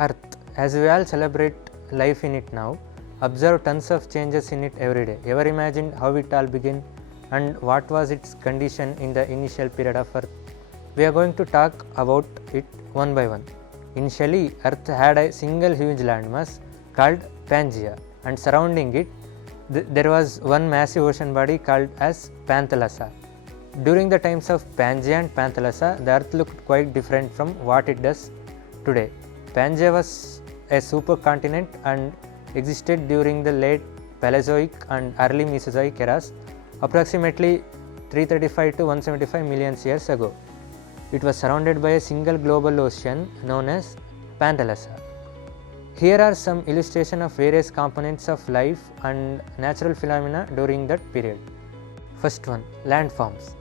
Earth, as we all celebrate life in it now, observe tons of changes in it every day. Ever imagined how it all began and what was its condition in the initial period of Earth? We are going to talk about it one by one. Initially, Earth had a single huge landmass called Pangea, and surrounding it there was one massive ocean body called as Panthalassa. During the times of Pangea and Panthalassa, the Earth looked quite different from what it does today. Pangea was a supercontinent and existed during the late Paleozoic and early Mesozoic eras, approximately 335 to 175 million years ago. It was surrounded by a single global ocean known as Panthalassa. Here are some illustrations of various components of life and natural phenomena during that period. First one, landforms.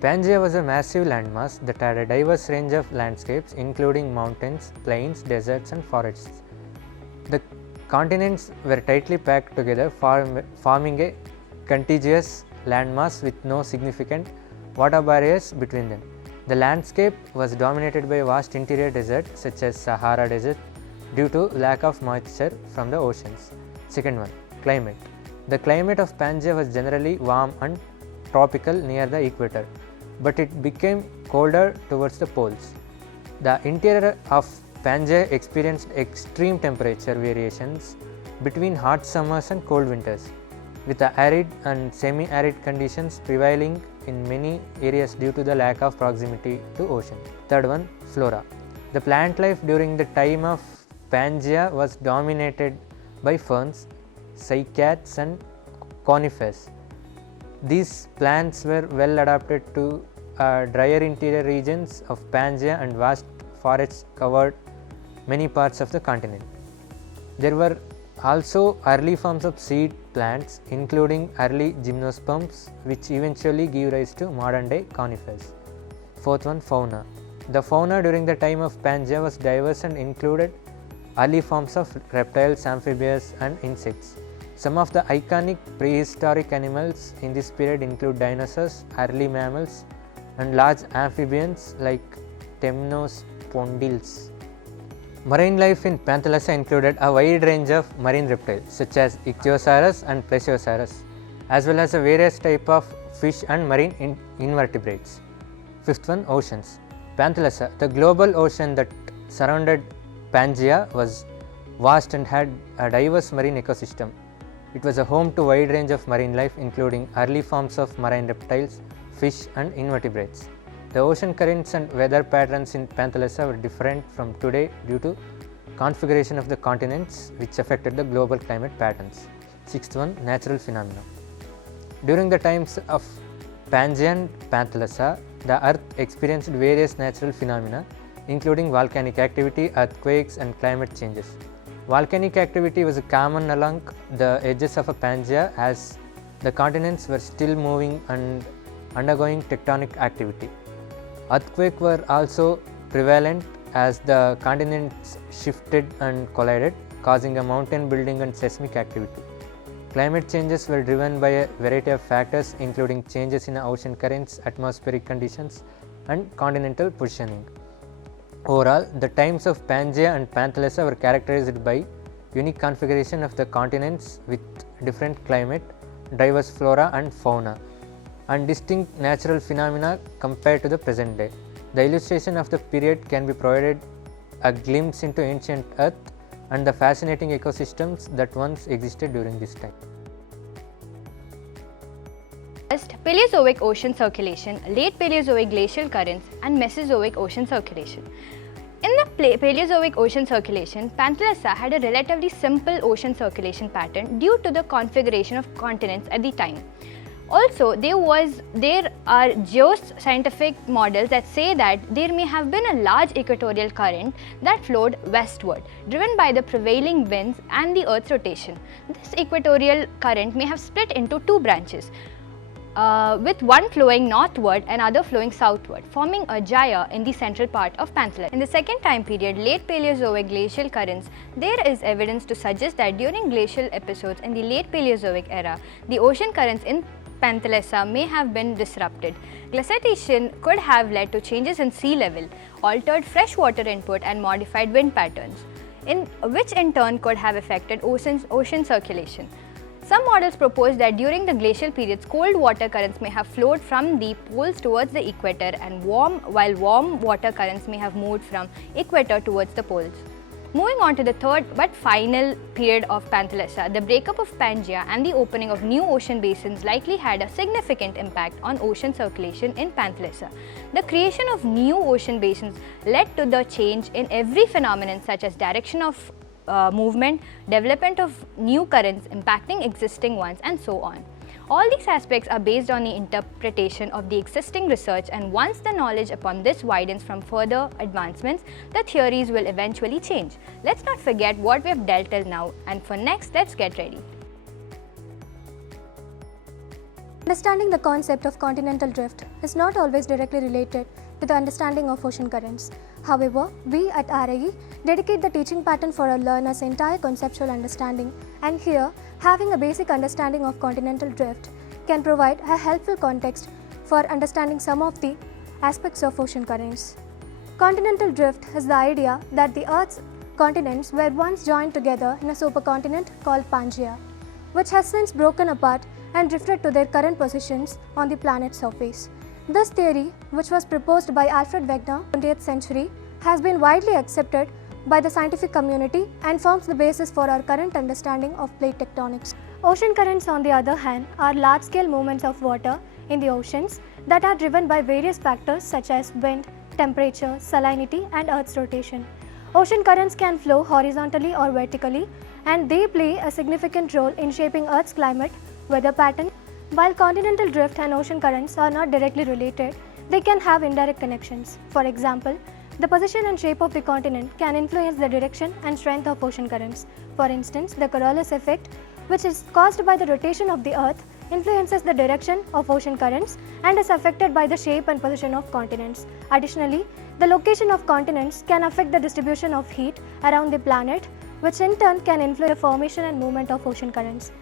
Pangea was a massive landmass that had a diverse range of landscapes including mountains, plains, deserts and forests. The continents were tightly packed together forming a contiguous landmass with no significant water barriers between them. The landscape was dominated by a vast interior desert such as Sahara Desert due to lack of moisture from the oceans. Second one, climate. The climate of Pangea was generally warm and tropical near the equator, but it became colder towards the poles. The interior of Pangea experienced extreme temperature variations between hot summers and cold winters, with the arid and semi-arid conditions prevailing in many areas due to the lack of proximity to ocean. Third one, flora. The plant life during the time of Pangea was dominated by ferns, cycads and conifers. These plants were well adapted to drier interior regions of Pangea, and vast forests covered many parts of the continent. There were also early forms of seed plants including early gymnosperms, which eventually gave rise to modern day conifers. Fourth one, fauna. The fauna during the time of Pangea was diverse and included early forms of reptiles, amphibians and insects. Some of the iconic prehistoric animals in this period include dinosaurs, early mammals and large amphibians like temnospondyls. Marine life in Panthalassa included a wide range of marine reptiles such as Ichthyosaurus and Plesiosaurus, as well as a various type of fish and marine invertebrates. Fifth one, oceans. Panthalassa, the global ocean that surrounded Pangea, was vast and had a diverse marine ecosystem. It was a home to a wide range of marine life including early forms of marine reptiles, fish and invertebrates. The ocean currents and weather patterns in Panthalassa were different from today due to configuration of the continents, which affected the global climate patterns. Sixth one, natural phenomena. During the times of Pangea and Panthalassa, the Earth experienced various natural phenomena including volcanic activity, earthquakes and climate changes. Volcanic activity was common along the edges of Pangea as the continents were still moving and undergoing tectonic activity. Earthquakes were also prevalent as the continents shifted and collided, causing a mountain building and seismic activity. Climate changes were driven by a variety of factors including changes in ocean currents, atmospheric conditions and continental positioning. Overall, the times of Pangea and Panthalassa were characterized by unique configuration of the continents with different climate, diverse flora and fauna, and distinct natural phenomena compared to the present day. The illustration of the period can be provided a glimpse into ancient Earth and the fascinating ecosystems that once existed during this time. First, Paleozoic ocean circulation, late Paleozoic glacial currents and Mesozoic ocean circulation. In the Paleozoic ocean circulation, Panthalassa had a relatively simple ocean circulation pattern due to the configuration of continents at the time. Also, there are geoscientific models that say that there may have been a large equatorial current that flowed westward, driven by the prevailing winds and the Earth's rotation. This equatorial current may have split into two branches, with one flowing northward and other flowing southward, forming a gyre in the central part of Panthalassa. In the second time period, late Paleozoic glacial currents, there is evidence to suggest that during glacial episodes in the late Paleozoic era, the ocean currents in Panthalassa may have been disrupted. Glaciation could have led to changes in sea level, altered freshwater input and modified wind patterns. which in turn could have affected ocean circulation. Some models propose that during the glacial periods, cold water currents may have flowed from the poles towards the equator, and while warm water currents may have moved from equator towards the poles. Moving on to the third but final period of Panthalassa, the breakup of Pangea and the opening of new ocean basins likely had a significant impact on ocean circulation in Panthalassa. The creation of new ocean basins led to the change in every phenomenon such as direction of movement, development of new currents impacting existing ones, and so on. All these aspects are based on the interpretation of the existing research, and once the knowledge upon this widens from further advancements, the theories will eventually change. Let's not forget what we have dealt till now, and for next, let's get ready. Understanding the concept of continental drift is not always directly related with the understanding of ocean currents. However, we at RIE dedicate the teaching pattern for our learners' entire conceptual understanding, and here, having a basic understanding of continental drift can provide a helpful context for understanding some of the aspects of ocean currents. Continental drift is the idea that the Earth's continents were once joined together in a supercontinent called Pangea, which has since broken apart and drifted to their current positions on the planet's surface. This theory, which was proposed by Alfred Wegener in the 20th century, has been widely accepted by the scientific community and forms the basis for our current understanding of plate tectonics. Ocean currents, on the other hand, are large-scale movements of water in the oceans that are driven by various factors such as wind, temperature, salinity, and Earth's rotation. Ocean currents can flow horizontally or vertically, and they play a significant role in shaping Earth's climate, weather pattern. While continental drift and ocean currents are not directly related, they can have indirect connections. For example, the position and shape of the continent can influence the direction and strength of ocean currents. For instance, the Coriolis effect, which is caused by the rotation of the Earth, influences the direction of ocean currents and is affected by the shape and position of continents. Additionally, the location of continents can affect the distribution of heat around the planet, which in turn can influence the formation and movement of ocean currents.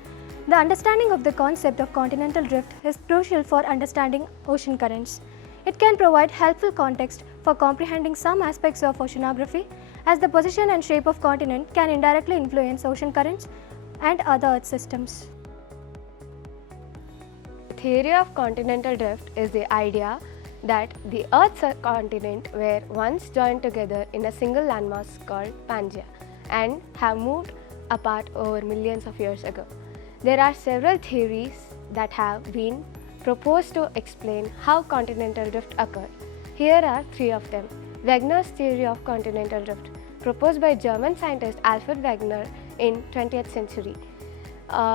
The understanding of the concept of continental drift is crucial for understanding ocean currents. It can provide helpful context for comprehending some aspects of oceanography, as the position and shape of continent can indirectly influence ocean currents and other Earth systems. The theory of continental drift is the idea that the Earth's continent were once joined together in a single landmass called Pangea and have moved apart over millions of years ago. There are several theories that have been proposed to explain how continental drift occurred. Here are three of them. Wegener's theory of continental drift, proposed by German scientist Alfred Wegener in 20th century.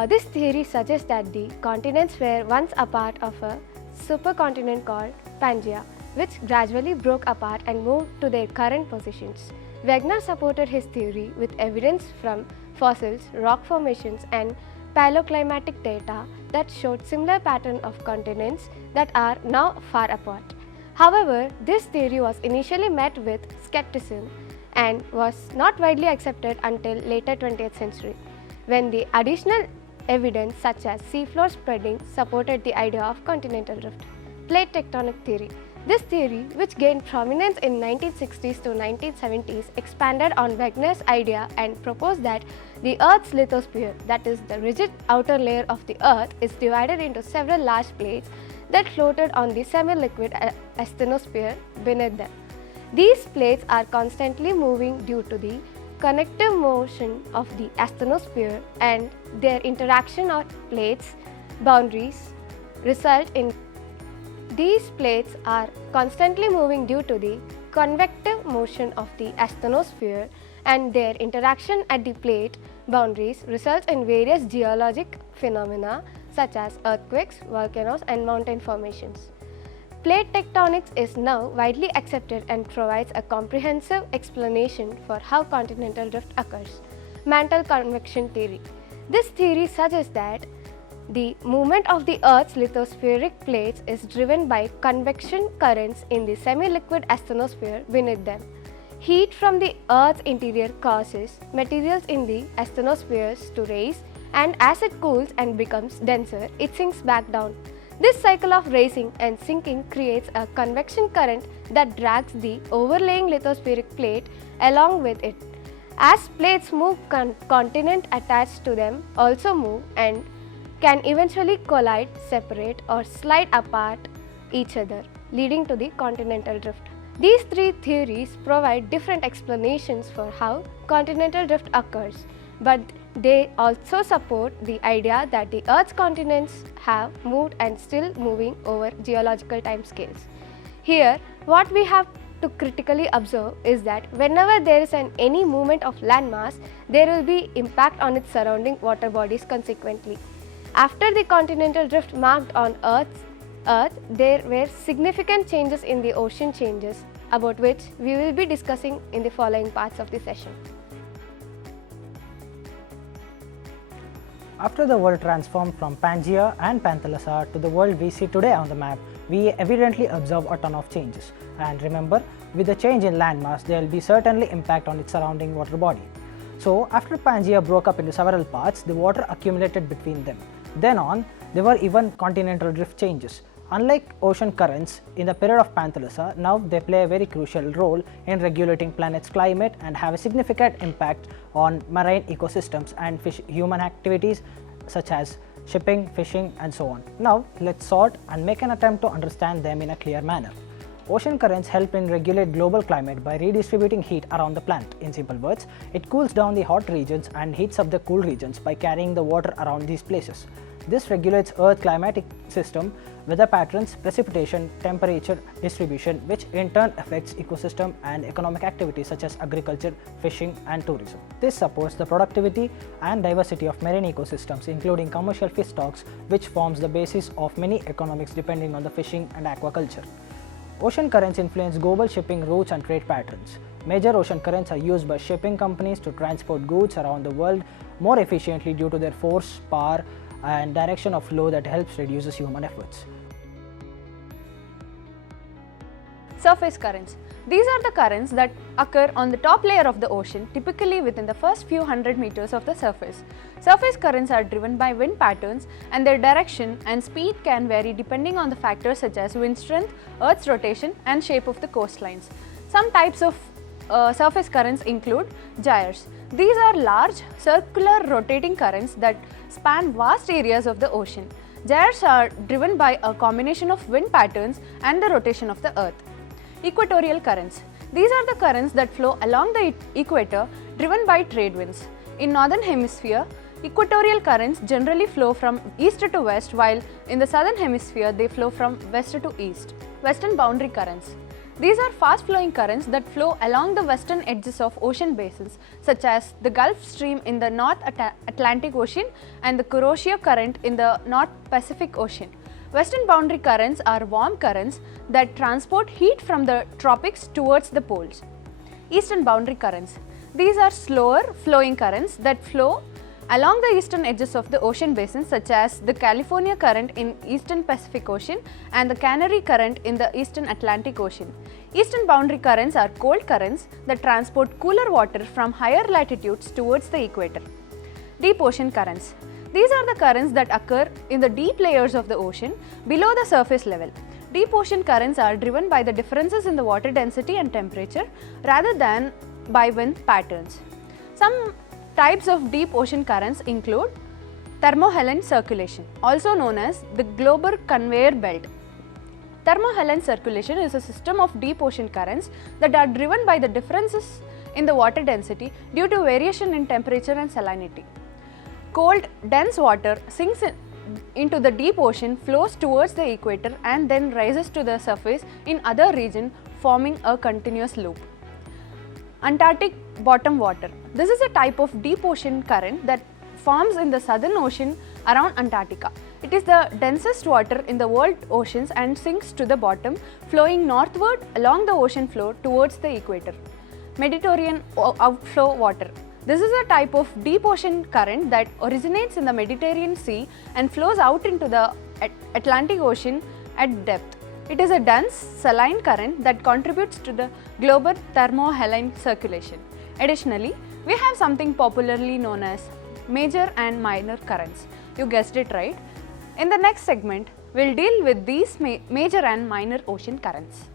This theory suggests that the continents were once a part of a supercontinent called Pangea, which gradually broke apart and moved to their current positions. Wegener supported his theory with evidence from fossils, rock formations, and paleoclimatic data that showed similar pattern of continents that are now far apart. However, this theory was initially met with skepticism and was not widely accepted until later 20th century, when the additional evidence such as seafloor spreading supported the idea of continental drift. Plate tectonic theory. This theory, which gained prominence in 1960s to 1970s, expanded on Wegener's idea and proposed that the Earth's lithosphere, that is the rigid outer layer of the Earth, is divided into several large plates that floated on the semi-liquid asthenosphere beneath them. These plates are constantly moving due to the connective motion of the asthenosphere, and their interaction of plates boundaries result in These plates are constantly moving due to the convective motion of the asthenosphere, and their interaction at the plate boundaries results in various geologic phenomena such as earthquakes, volcanoes, and mountain formations. Plate tectonics is now widely accepted and provides a comprehensive explanation for how continental drift occurs. Mantle convection theory. This theory suggests that the movement of the Earth's lithospheric plates is driven by convection currents in the semi-liquid asthenosphere beneath them. Heat from the Earth's interior causes materials in the asthenospheres to rise, and as it cools and becomes denser, it sinks back down. This cycle of rising and sinking creates a convection current that drags the overlaying lithospheric plate along with it. As plates move, continent attached to them also move and can eventually collide, separate or slide apart each other, leading to the continental drift. These three theories provide different explanations for how continental drift occurs, but they also support the idea that the Earth's continents have moved and still moving over geological timescales. Here, what we have to critically observe is that whenever there is any movement of landmass, there will be impact on its surrounding water bodies consequently. After the continental drift marked on Earth, there were significant changes in the ocean changes, about which we will be discussing in the following parts of the session. After the world transformed from Pangea and Panthalassa to the world we see today on the map, we evidently observe a ton of changes. And remember, with the change in landmass, there will be certainly impact on its surrounding water body. So after Pangea broke up into several parts, the water accumulated between them. Then on, there were even continental drift changes. Unlike ocean currents in the period of Panthalassa, now they play a very crucial role in regulating planet's climate and have a significant impact on marine ecosystems and human activities such as shipping, fishing and so on. Now let's sort and make an attempt to understand them in a clear manner. Ocean currents help in regulate global climate by redistributing heat around the planet. In simple words, it cools down the hot regions and heats up the cool regions by carrying the water around these places. This regulates Earth's climatic system, weather patterns, precipitation, temperature distribution, which in turn affects ecosystem and economic activities such as agriculture, fishing and tourism. This supports the productivity and diversity of marine ecosystems, including commercial fish stocks, which forms the basis of many economics depending on the fishing and aquaculture. Ocean currents influence global shipping routes and trade patterns. Major ocean currents are used by shipping companies to transport goods around the world more efficiently due to their force, power and direction of flow that helps reduces human efforts. Surface currents. These are the currents that occur on the top layer of the ocean, typically within the first few hundred meters of the surface. Surface currents are driven by wind patterns, and their direction and speed can vary depending on the factors such as wind strength, Earth's rotation and shape of the coastlines. Some types of surface currents include gyres. These are large, circular rotating currents that span vast areas of the ocean. Gyres are driven by a combination of wind patterns and the rotation of the Earth. Equatorial currents. These are the currents that flow along the equator, driven by trade winds. In northern hemisphere, equatorial currents generally flow from east to west, while in the southern hemisphere they flow from west to east. Western boundary currents. These are fast-flowing currents that flow along the western edges of ocean basins, such as the Gulf Stream in the North Atlantic Ocean and the Kuroshio Current in the North Pacific Ocean. Western boundary currents are warm currents that transport heat from the tropics towards the poles. Eastern boundary currents. These are slower flowing currents that flow along the eastern edges of the ocean basins, such as the California Current in Eastern Pacific Ocean and the Canary Current in the Eastern Atlantic Ocean. Eastern boundary currents are cold currents that transport cooler water from higher latitudes towards the equator. Deep ocean currents. These are the currents that occur in the deep layers of the ocean below the surface level. Deep ocean currents are driven by the differences in the water density and temperature rather than by wind patterns. Some types of deep ocean currents include thermohaline circulation, also known as the global conveyor belt. Thermohaline circulation is a system of deep ocean currents that are driven by the differences in the water density due to variation in temperature and salinity. Cold, dense water sinks into the deep ocean, flows towards the equator and then rises to the surface in other regions, forming a continuous loop. Antarctic bottom water. This is a type of deep ocean current that forms in the southern ocean around Antarctica. It is the densest water in the world oceans and sinks to the bottom, flowing northward along the ocean floor towards the equator. Mediterranean outflow water. This is a type of deep ocean current that originates in the Mediterranean Sea and flows out into the Atlantic Ocean at depth. It is a dense, saline current that contributes to the global thermohaline circulation. Additionally, we have something popularly known as major and minor currents. You guessed it right. In the next segment, we'll deal with these major and minor ocean currents.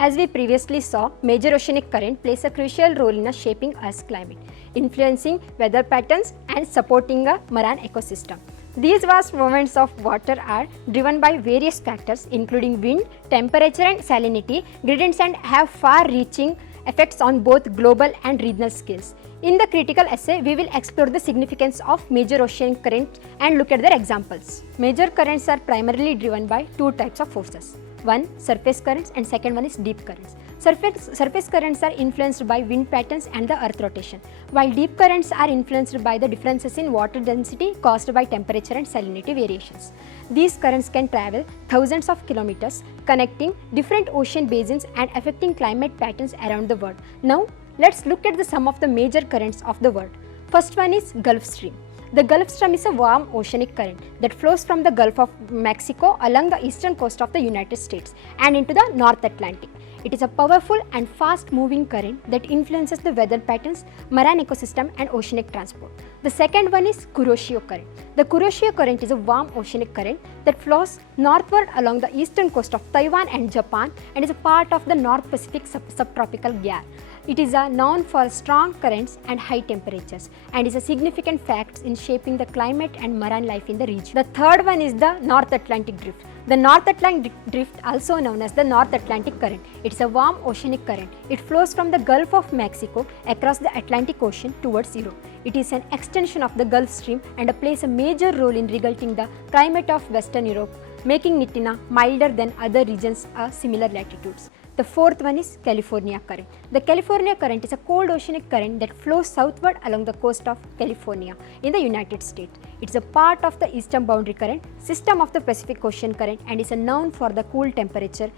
As we previously saw, major oceanic current plays a crucial role in shaping Earth's climate, influencing weather patterns and supporting a marine ecosystem. These vast movements of water are driven by various factors including wind, temperature and salinity gradients and have far-reaching effects on both global and regional scales. In the critical essay, we will explore the significance of major oceanic currents and look at their examples. Major currents are primarily driven by two types of forces. One, surface currents, and second one is deep currents. Surface currents are influenced by wind patterns and the earth rotation, while deep currents are influenced by the differences in water density caused by temperature and salinity variations. These currents can travel thousands of kilometers, connecting different ocean basins and affecting climate patterns around the world. Now, let's look at some of the major currents of the world. First one is Gulf Stream. The Gulf Stream is a warm oceanic current that flows from the Gulf of Mexico along the eastern coast of the United States and into the North Atlantic. It is a powerful and fast-moving current that influences the weather patterns, marine ecosystem and oceanic transport. The second one is Kuroshio current. The Kuroshio current is a warm oceanic current that flows northward along the eastern coast of Taiwan and Japan and is a part of the North Pacific subtropical gyre. It is known for strong currents and high temperatures and is a significant factor in shaping the climate and marine life in the region. The third one is the North Atlantic drift. The North Atlantic drift, also known as the North Atlantic current, it is a warm oceanic current. It flows from the Gulf of Mexico across the Atlantic Ocean towards Europe. It is an extension of the Gulf Stream and plays a major role in regulating the climate of Western Europe, making it milder than other regions of similar latitudes. The fourth one is California current. The California current is a cold oceanic current that flows southward along the coast of California in the United States. It is a part of the eastern boundary current system of the Pacific Ocean current and is known for the cool temperature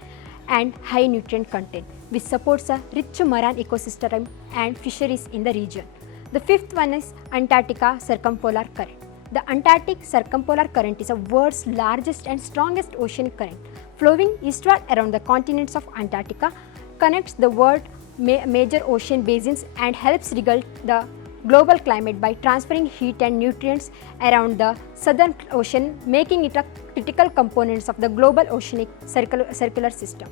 and high nutrient content, which supports a rich marine ecosystem and fisheries in the region. The fifth one is Antarctica circumpolar current. The Antarctic circumpolar current is the world's largest and strongest oceanic current. Flowing eastward around the continents of Antarctica, connects the world's major ocean basins and helps regulate the global climate by transferring heat and nutrients around the southern ocean, making it a critical component of the global oceanic circular system.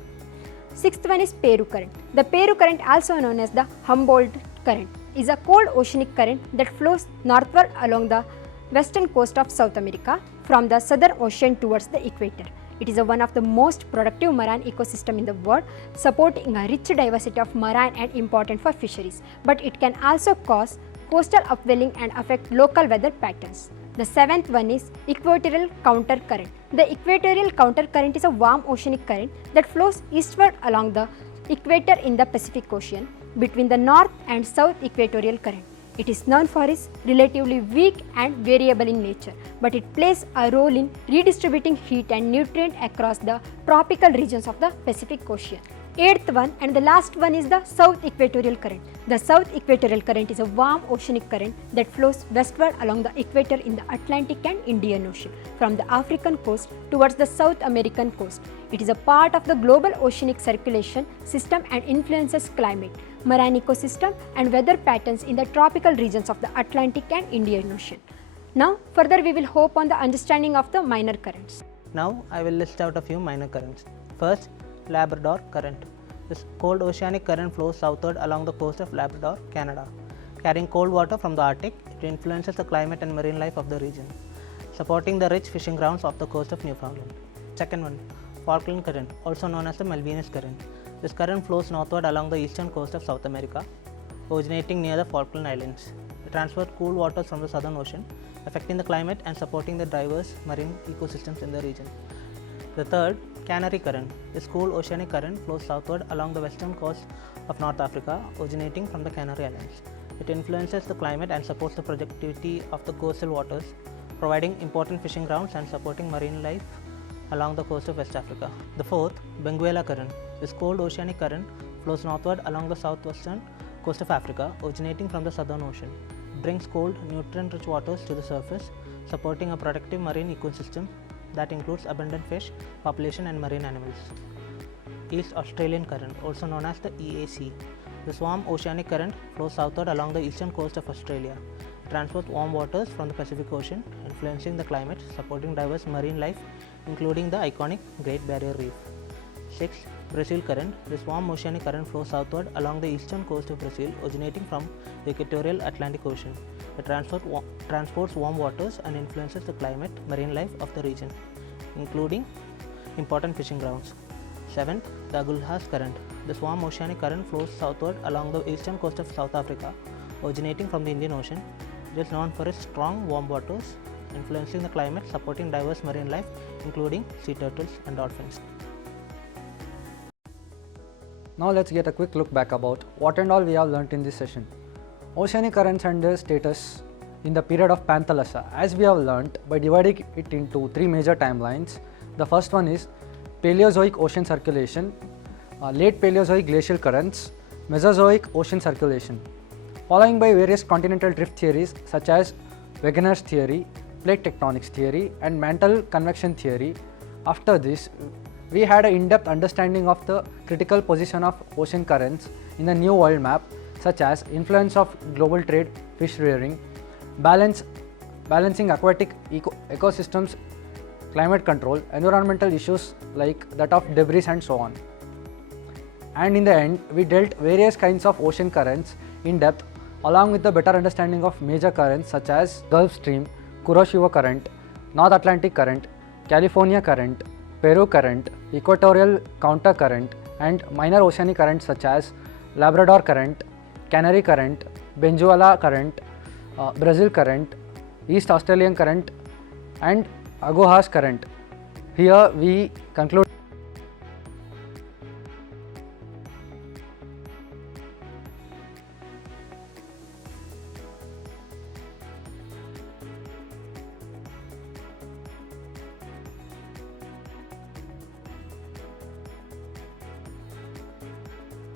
Sixth one is Peru current. The Peru current, also known as the Humboldt current, is a cold oceanic current that flows northward along the western coast of South America from the Southern Ocean towards the equator. It is one of the most productive marine ecosystem in the world, supporting a rich diversity of marine and important for fisheries, but it can also cause coastal upwelling and affect local weather patterns. The seventh one is equatorial counter current. The equatorial counter current is a warm oceanic current that flows eastward along the equator in the Pacific Ocean between the north and south equatorial current. It is known for its relatively weak and variable in nature, but it plays a role in redistributing heat and nutrient across the tropical regions of the Pacific Ocean. Eighth one and the last one is the South Equatorial Current. The South Equatorial Current is a warm oceanic current that flows westward along the equator in the Atlantic and Indian Ocean from the African coast towards the South American coast. It is a part of the global oceanic circulation system and influences climate, marine ecosystem and weather patterns in the tropical regions of the Atlantic and Indian Ocean. Now further we will hope on the understanding of the minor currents. Now I will list out a few minor currents. First, Labrador current. This cold oceanic current flows southward along the coast of Labrador, Canada. Carrying cold water from the Arctic, it influences the climate and marine life of the region, supporting the rich fishing grounds off the coast of Newfoundland. Second one, Falkland current, also known as the Malvinas current. This current flows northward along the eastern coast of South America, originating near the Falkland Islands. It transfers cool waters from the Southern Ocean, affecting the climate and supporting the diverse marine ecosystems in the region. The third, Canary current. This cool oceanic current flows southward along the western coast of North Africa, originating from the Canary Islands. It influences the climate and supports the productivity of the coastal waters, providing important fishing grounds and supporting marine life along the coast of West Africa. The fourth, Benguela current. This cold oceanic current flows northward along the southwestern coast of Africa, originating from the Southern Ocean. It brings cold, nutrient-rich waters to the surface, supporting a productive marine ecosystem that includes abundant fish, population and marine animals. East Australian current, also known as the EAC. This warm oceanic current flows southward along the eastern coast of Australia. It transports warm waters from the Pacific Ocean, influencing the climate, supporting diverse marine life, including the iconic Great Barrier Reef. Sixth, Brazil current. This warm oceanic current flows southward along the eastern coast of Brazil, originating from the equatorial Atlantic Ocean. It transports warm waters and influences the climate, marine life of the region, including important fishing grounds. Seventh, the Agulhas current. This warm oceanic current flows southward along the eastern coast of South Africa, originating from the Indian Ocean. It is known for its strong warm waters, influencing the climate, supporting diverse marine life, including sea turtles and dolphins. Now let's get a quick look back about what and all we have learnt in this session. Oceanic currents and their status in the period of Panthalassa, as we have learnt by dividing it into three major timelines. The first one is Paleozoic ocean circulation, late Paleozoic glacial currents, Mesozoic ocean circulation, following by various continental drift theories such as Wegener's theory, plate tectonics theory and mantle convection theory. After this, we had an in-depth understanding of the critical position of ocean currents in the New World Map, such as influence of global trade, fish rearing, balancing aquatic ecosystems, climate control, environmental issues like that of debris and so on. And in the end, we dealt various kinds of ocean currents in depth, along with the better understanding of major currents such as Gulf Stream, Kuroshio Current, North Atlantic Current, California Current, Peru Current, Equatorial Counter Current, and minor oceanic currents such as Labrador Current, Canary Current, Benguela Current, Brazil Current, East Australian Current, and Agulhas Current. Here we conclude